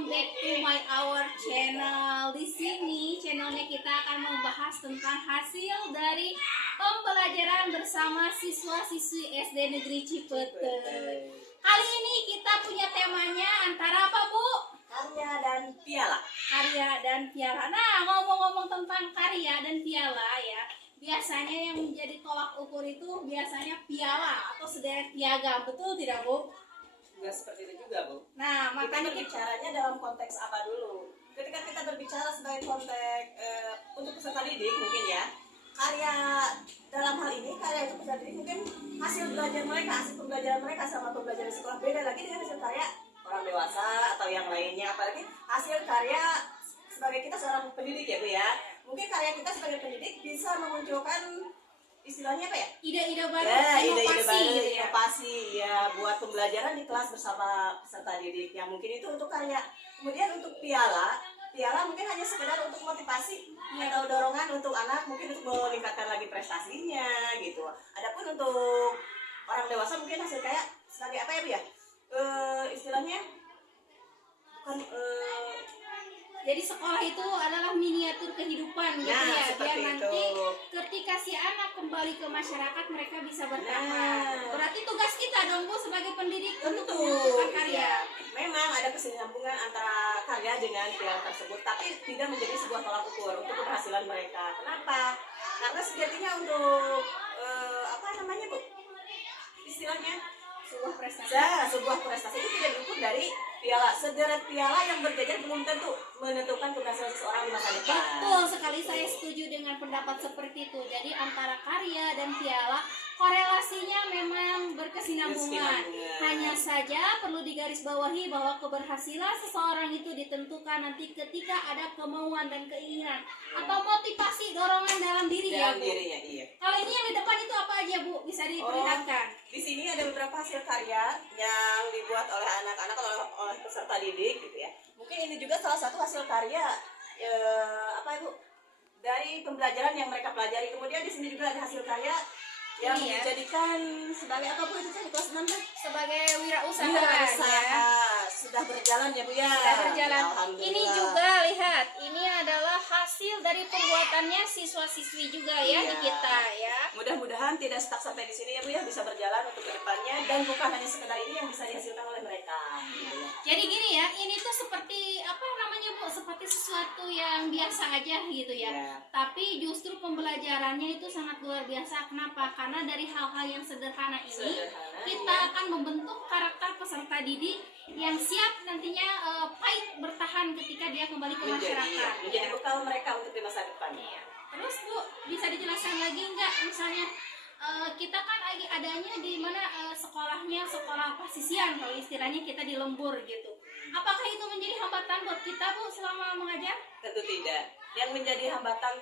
welcome back to our channel. Di sini channelnya kita akan membahas tentang hasil dari pembelajaran bersama siswa-siswi SD Negeri Cipete. Kali ini kita punya temanya antara apa, Bu? Karya dan piala. Karya dan piala. Nah, ngomong-ngomong tentang karya dan piala ya, biasanya yang menjadi tolak ukur itu biasanya piala atau sederet piagam, betul tidak, Bu? Nggak seperti itu juga, Bu. Nah, makanya Kita berbicaranya dalam konteks apa dulu? Ketika kita berbicara sebagai konteks untuk peserta didik mungkin ya, karya dalam hal ini, karya untuk peserta didik mungkin hasil belajar mereka, hasil pembelajaran mereka sama pembelajaran sekolah beda lagi dengan hasil karya orang dewasa atau yang lainnya. Apalagi hasil karya sebagai kita seorang pendidik ya, Bu ya. Mungkin karya kita sebagai pendidik bisa memunculkan istilahnya apa ya? ide-ide baru, Ya, ide-ide baru, gitu ya. inovasi ya buat pembelajaran di kelas bersama peserta didik. Yang mungkin itu untuk karya. Kemudian untuk piala mungkin hanya sekedar untuk motivasi atau dorongan untuk anak, mungkin untuk meningkatkan lagi prestasinya gitu. Adapun untuk orang dewasa mungkin hasil kayak sebagai apa ya, Bu ya? Istilahnya bukan Jadi sekolah itu adalah miniatur kehidupan gitu Nah, ya, biar seperti nanti itu. ketika si anak kembali ke masyarakat mereka bisa bertahan. Nah. Berarti tugas kita dong, Bu, sebagai pendidik untuk tentu menentukan karya. ya. Memang ada kesinambungan antara karya dengan piala tersebut, tapi tidak menjadi sebuah tolak ukur untuk keberhasilan mereka. Kenapa? Karena sejatinya untuk apa namanya, Bu? Istilahnya Sebuah prestasi. sebuah prestasi itu tidak diukur dari piala. Sederet piala yang berjajar belum tentu menentukan keberhasilan seseorang di masa depan. Betul sekali, saya setuju dengan pendapat seperti itu. Jadi antara karya dan piala korelasinya memang berkesinambungan. Hanya saja perlu digarisbawahi bahwa keberhasilan seseorang itu ditentukan nanti ketika ada kemauan dan keinginan atau motivasi dorongan dalam diri ya, Dalam Bu. dirinya, iya. Kalau ini yang di depan itu apa aja, Bu? Bisa diperlihatkan. Di sini ada beberapa hasil karya yang dibuat oleh anak-anak atau oleh peserta didik gitu ya. Mungkin ini juga salah satu hasil karya apa Ibu? Dari pembelajaran yang mereka pelajari. Kemudian di sini juga ada hasil karya yang Ini ya. dijadikan sebagai apa, Bu? Itu saya di kelas 6 kan? Sebagai wirausaha Wirausaha. Sudah berjalan ya, Bu ya. Sudah berjalan. Alhamdulillah. Ini juga lihat, ini adalah hasil dari pembuatannya siswa-siswi juga ya di Iya. kita ya. Mudah-mudahan tidak stuck sampai di sini ya, Bu ya, bisa berjalan untuk kedepannya dan bukan hanya sekedar ini yang bisa dihasilkan oleh mereka. Gitu ya. Jadi gini ya, ini tuh seperti apa namanya, Bu? Seperti sesuatu yang biasa aja gitu ya. Iya. Tapi justru pembelajarannya itu sangat luar biasa. Kenapa? Karena dari hal-hal yang sederhana ini Sederhana, kita iya. akan membentuk karakter peserta didik yang siap nantinya fight bertahan ketika dia kembali ke masyarakat. menjadi Ya. bekal mereka untuk di masa depan. Iya. Terus, Bu, bisa dijelaskan lagi nggak misalnya kita kan lagi adanya di mana sekolahnya sekolah pasisian kalau istilahnya kita di lembur gitu. Apakah itu menjadi hambatan buat kita, Bu, selama mengajar? Tentu tidak. Yang menjadi hambatan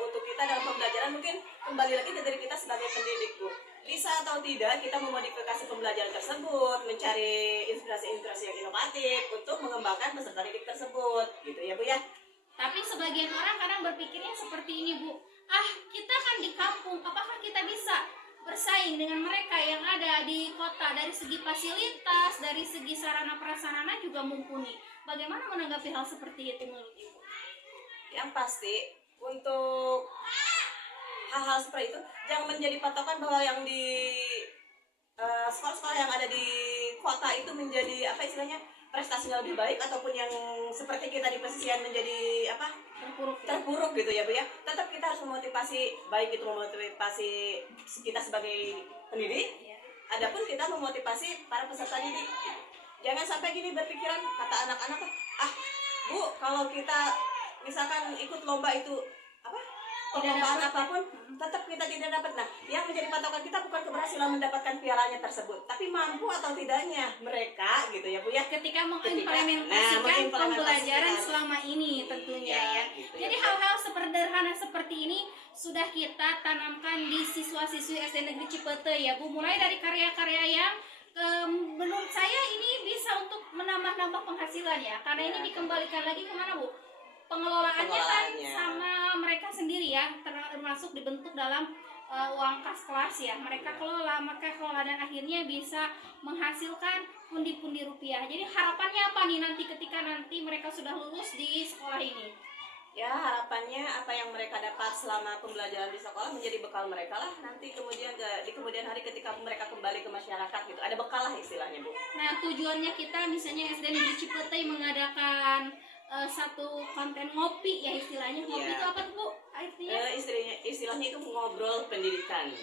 untuk kita dalam pembelajaran mungkin kembali lagi dari kita sebagai pendidik, Bu. Bisa atau tidak kita memodifikasi pembelajaran tersebut, mencari inspirasi-inspirasi yang inovatif untuk mengembangkan peserta didik tersebut, gitu ya, Bu ya. Tapi sebagian orang kadang berpikirnya seperti ini, Bu. Ah, kita kan di kampung, apakah kita bisa bersaing dengan mereka yang ada di kota dari segi fasilitas, dari segi sarana prasarana juga mumpuni. Bagaimana menanggapi hal seperti itu menurut Ibu? Yang pasti untuk hal-hal seperti itu jangan menjadi patokan bahwa yang di sekolah-sekolah yang ada di kota itu menjadi apa istilahnya prestasinya lebih baik ataupun yang seperti kita di pesisian menjadi apa terpuruk gitu ya, Bu ya. Tetap kita harus memotivasi, baik itu memotivasi kita sebagai pendidik, Ya. adapun kita memotivasi para peserta didik. Jangan sampai gini berpikiran kata anak-anak, ah Bu, kalau kita misalkan ikut lomba itu apa perlombaan dapat. apapun tetap kita tidak dapat. Nah, yang menjadi patokan kita bukan keberhasilan mendapatkan pialanya tersebut, tapi mampu atau tidaknya mereka gitu ya, Bu ya. Ketika mengimplementasikan mengimplementasikan pembelajaran selama ini tentunya ya. gitu Jadi hal-hal sederhana seperti ini sudah kita tanamkan di siswa-siswi SD Negeri Cipete ya, Bu. Mulai dari karya-karya yang menurut saya ini bisa untuk menambah-nambah penghasilan ya. Karena ini dikembalikan lagi kemana, Bu? Pengelolaannya kan Pengelolaannya. sama mereka sendiri ya, termasuk dibentuk dalam uang kas kelas ya, mereka kelola dan akhirnya bisa menghasilkan pundi-pundi rupiah. Jadi harapannya apa nih nanti ketika mereka sudah lulus di sekolah ini? Ya, harapannya apa yang mereka dapat selama pembelajaran di sekolah menjadi bekal mereka lah nanti kemudian di kemudian hari ketika mereka kembali ke masyarakat gitu, ada bekal lah istilahnya, Bu. Nah, tujuannya kita misalnya SD Negeri Cipete mengadakan satu konten ngopi ya istilahnya. Ngopi itu apa tuh, Bu? Artinya? Istilahnya itu ngobrol pendidikan.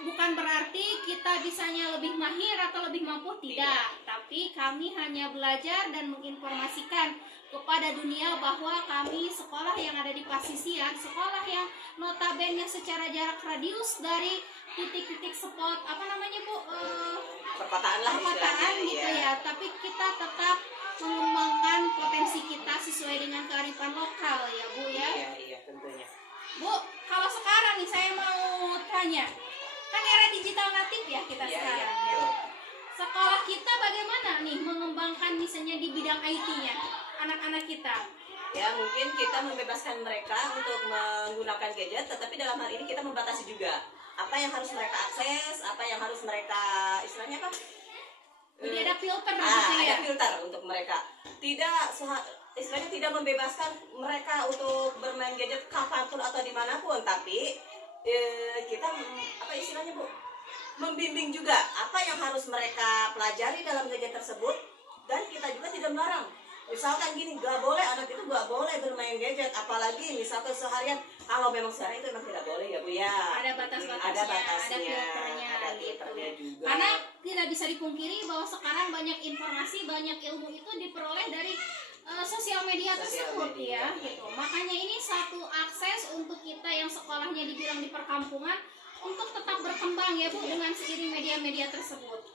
Bukan berarti kita bisanya lebih mahir atau lebih mampu, tidak. Tapi kami hanya belajar dan menginformasikan kepada dunia bahwa kami sekolah yang ada di Pasisian, sekolah yang notabene secara jarak radius dari titik-titik spot Bu? Perkotaan lah perkotaan gitu ya. Tapi kita tetap mengembangkan potensi kita sesuai dengan kearifan lokal ya Bu ya. Iya tentunya. Bu, kalau sekarang nih saya mau tanya, kan era digital natif ya kita sekarang. Ya. Sekolah kita bagaimana nih mengembangkan misalnya di bidang IT-nya anak-anak kita? Ya mungkin kita membebaskan mereka untuk menggunakan gadget, tetapi dalam hal ini kita membatasi juga apa yang harus mereka akses, apa yang harus mereka istilahnya apa? Jadi ada filter gitu Ada ya? filter untuk mereka. Istilahnya tidak membebaskan mereka untuk bermain gadget kapanpun atau dimanapun, tapi kita apa istilahnya Bu? Membimbing juga apa yang harus mereka pelajari dalam gadget tersebut, dan kita juga tidak melarang. Misalkan gini, gak boleh, anak itu gak boleh bermain gadget, apalagi misalkan seharian, kalau memang sehari itu memang tidak boleh ya Bu ya. Ada batas-batasnya, ada batasnya, ada filternya gitu. juga. Karena tidak bisa dipungkiri bahwa sekarang banyak informasi, banyak ilmu itu diperoleh dari sosial media tersebut ya gitu. Makanya ini satu akses untuk kita yang sekolahnya dibilang di perkampungan untuk tetap berkembang ya Bu dengan seiring media-media tersebut.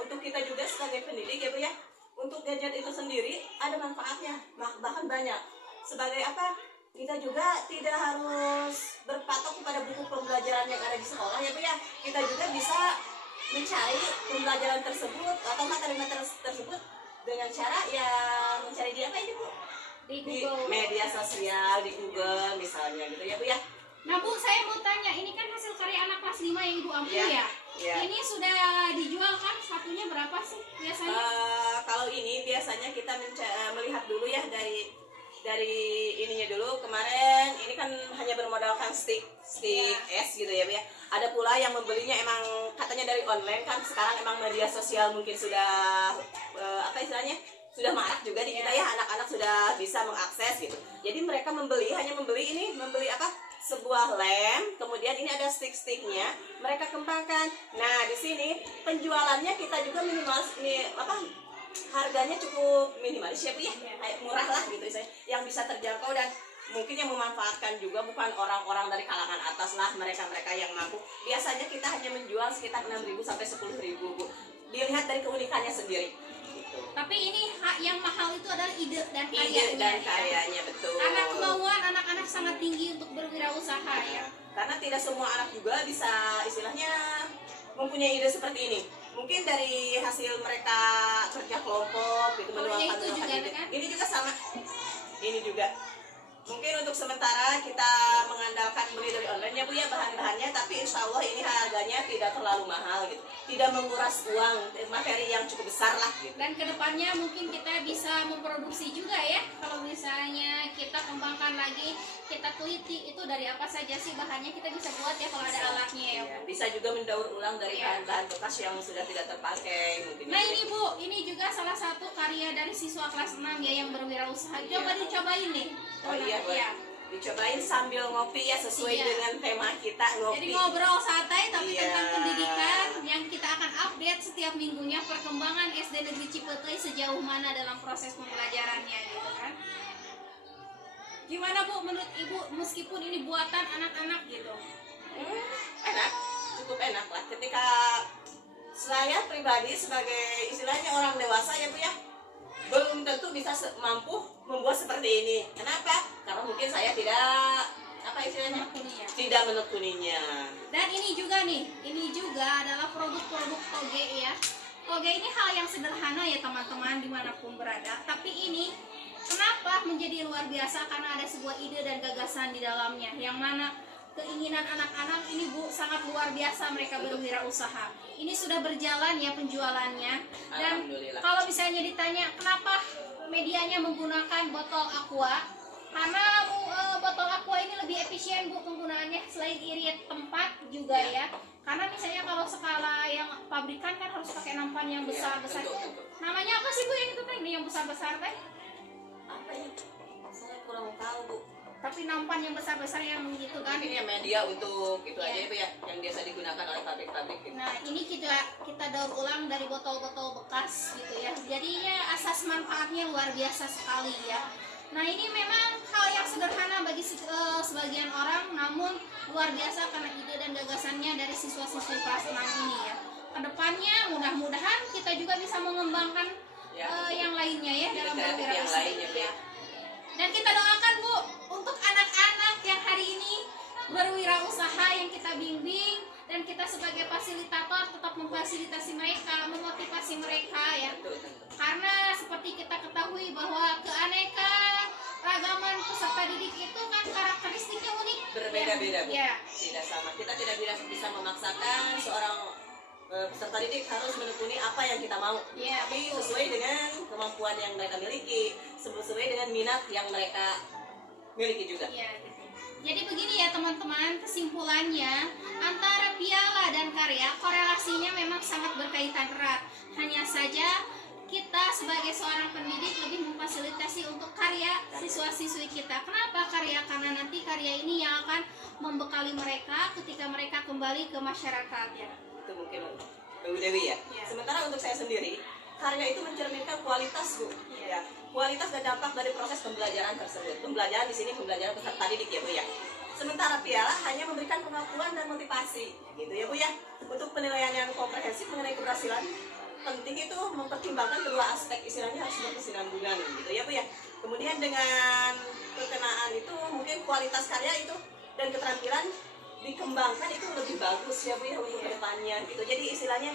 Untuk kita juga sebagai pendidik ya Bu ya, untuk gadget itu sendiri ada manfaatnya, bahkan banyak. Sebagai apa? Kita juga tidak harus berpatok kepada buku pembelajaran yang ada di sekolah ya Bu ya. Kita juga bisa mencari pembelajaran tersebut atau materi-materi tersebut dengan cara yang mencari di apa ini Bu? Di Google. Di media sosial, di Google misalnya gitu ya Bu ya. Nah Bu, saya mau tanya, ini kan hasil karya anak kelas 5 yang Ibu ambil ya? Ini sudah dijual kan? Satunya berapa sih biasanya? Kalau ini biasanya kita melihat dulu ya dari ininya dulu. Kemarin ini kan hanya bermodalkan stick es gitu ya Bu ya. Ada pula yang membelinya emang katanya dari online kan. Sekarang emang media sosial mungkin sudah apa istilahnya? Sudah marak juga di kita ya, anak-anak sudah bisa mengakses gitu. Jadi mereka membeli apa? Sebuah lem, kemudian ini ada stick-sticknya, mereka kembangkan. Nah di sini penjualannya kita juga harganya cukup minimalis ya Bu ya, murah lah gitu yang bisa terjangkau dan mungkin yang memanfaatkan juga bukan orang-orang dari kalangan atas lah, mereka-mereka yang mampu. Biasanya kita hanya menjual sekitar 6.000 sampai 10.000 Bu. Dilihat dari keunikannya sendiri. Tapi ini yang mahal itu adalah ide dan karyanya, betul. Karena kemauan anak-anak sangat tinggi untuk berwirausaha ya. Karena tidak semua anak juga bisa istilahnya mempunyai ide seperti ini. Mungkin dari hasil mereka kerja kelompok gitu, meluangkan ide. Kan? Ini juga sama. Ini juga. Mungkin untuk sementara kita mengandalkan beli dari online ya Bu ya bahan-bahannya, tapi insya Allah ini harganya tidak terlalu mahal gitu, tidak menguras uang, materi yang cukup besar lah gitu. Dan kedepannya mungkin kita bisa memproduksi juga ya, kalau misalnya kita kembangkan lagi, kita teliti itu dari apa saja sih bahannya, kita bisa buat ya kalau ada alatnya ya Bu. Bisa juga mendaur ulang dari bahan-bahan bekas yang sudah tidak terpakai mungkin. Nah ini Bu, ini juga salah satu karya dari siswa kelas 6 ya yang berwirausaha. Coba dicobain nih. Oh iya, dicobain sambil ngopi ya sesuai dengan tema kita ngopi. Jadi ngobrol santai tapi tentang pendidikan yang kita akan update setiap minggunya perkembangan SD Negeri Cipete sejauh mana dalam proses pembelajarannya gitu kan. Gimana Bu menurut Ibu meskipun ini buatan anak-anak gitu? Enak, cukup enak lah. Ketika saya pribadi sebagai istilahnya orang dewasa ya Bu ya, belum tentu bisa mampu membuat seperti ini. Kenapa? Karena mungkin saya tidak tidak menekuninya. Dan ini juga adalah produk-produk toge ya. Toge ini hal yang sederhana ya teman-teman dimanapun berada. Tapi ini kenapa menjadi luar biasa? Karena ada sebuah ide dan gagasan di dalamnya, yang mana keinginan anak-anak ini Bu sangat luar biasa, mereka berwirausaha. Ini sudah berjalan ya penjualannya. Dan Alhamdulillah. kalau misalnya ditanya kenapa medianya menggunakan botol aqua, karena botol aqua ini lebih efisien Bu penggunaannya, selain irit tempat juga ya. Karena misalnya kalau skala yang pabrikan kan harus pakai nampan yang besar-besar. betul. Namanya apa sih Bu yang itu teh? Yang besar-besar teh? Apa ya? Saya kurang tahu, Bu. Tapi nampan yang besar-besar yang gitu kan. Mungkin ya media untuk itu Iya. aja Bu ya, yang biasa digunakan oleh pabrik-pabrik gitu. Nah, ini kita daur ulang dari botol-botol bekas gitu ya. Jadinya asas manfaatnya luar biasa sekali ya. Nah, ini memang hal yang sederhana bagi sebagian orang, namun luar biasa karena ide dan gagasannya dari siswa-siswi kelas 6 ini ya. Kedepannya mudah-mudahan kita juga bisa mengembangkan yang lainnya ya dalam Kreatif yang berwirausaha lainnya, ini Bu. ya. Dan kita doakan Bu untuk anak-anak yang hari ini berwirausaha yang kita bimbing, dan kita sebagai fasilitator tetap memfasilitasi mereka, memotivasi mereka ya. Karena seperti kita ketahui bahwa keanekaragaman peserta didik itu kan karakteristiknya unik, Berbeda-beda Bu. ya. Tidak sama. Kita tidak bisa memaksakan seorang peserta didik harus menekuni apa yang kita mau. Ya, Tapi betul. sesuai dengan kemampuan yang mereka miliki, sesuai dengan minat yang mereka miliki juga. Ya, gitu. Jadi begini ya teman-teman, kesimpulannya antara piala dan karya korelasinya memang sangat berkaitan erat. Hanya saja kita sebagai seorang pendidik lebih memfasilitasi untuk karya siswa-siswi kita. Kenapa karya? Karena nanti karya ini yang akan membekali mereka ketika mereka kembali ke masyarakat ya. Itu mungkin Bu Dewi ya. Ya. Sementara untuk saya sendiri, karya itu mencerminkan kualitas Bu. Ya, kualitas dan dampak dari proses pembelajaran tersebut. Pembelajaran di sini pembelajaran peserta didik ya Bu ya. Sementara piala hanya memberikan pengakuan dan motivasi, gitu ya Bu ya. Untuk penilaian yang komprehensif mengenai keberhasilan, penting itu mempertimbangkan kedua aspek, istilahnya harus berkesinambungan, gitu ya Bu ya. Kemudian dengan kekenaan itu mungkin kualitas karya itu dan keterampilan dikembangkan itu lebih bagus ya Bu ya untuk kedepannya, gitu. Jadi istilahnya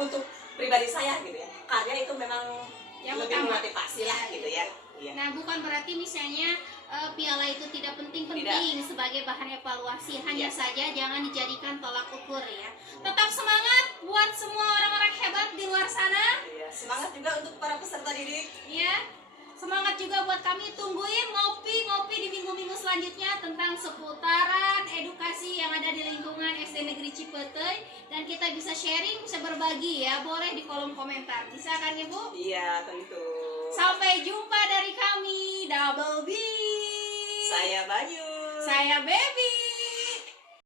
untuk pribadi saya gitu ya, karya itu memang Yang lebih utama. memotivasi lah gitu ya. Iya. Nah, bukan berarti misalnya piala itu tidak penting-penting sebagai bahan evaluasi. Hanya Iya. saja jangan dijadikan tolak ukur ya. Tetap semangat buat semua orang-orang hebat di luar sana. Iya. Semangat juga untuk para peserta didik. Ya, semangat juga buat kami. Tungguin ngopi-ngopi di minggu-minggu selanjutnya tentang seputaran edukasi yang ada di lingkungan SD Negeri Cipeteuy, dan kita bisa sharing, bisa berbagi ya. Boleh di kolom komentar. Bisa kan Ibu? Iya tentu. Sampai jumpa dari kami Double B. Saya Bayu. Saya Baby.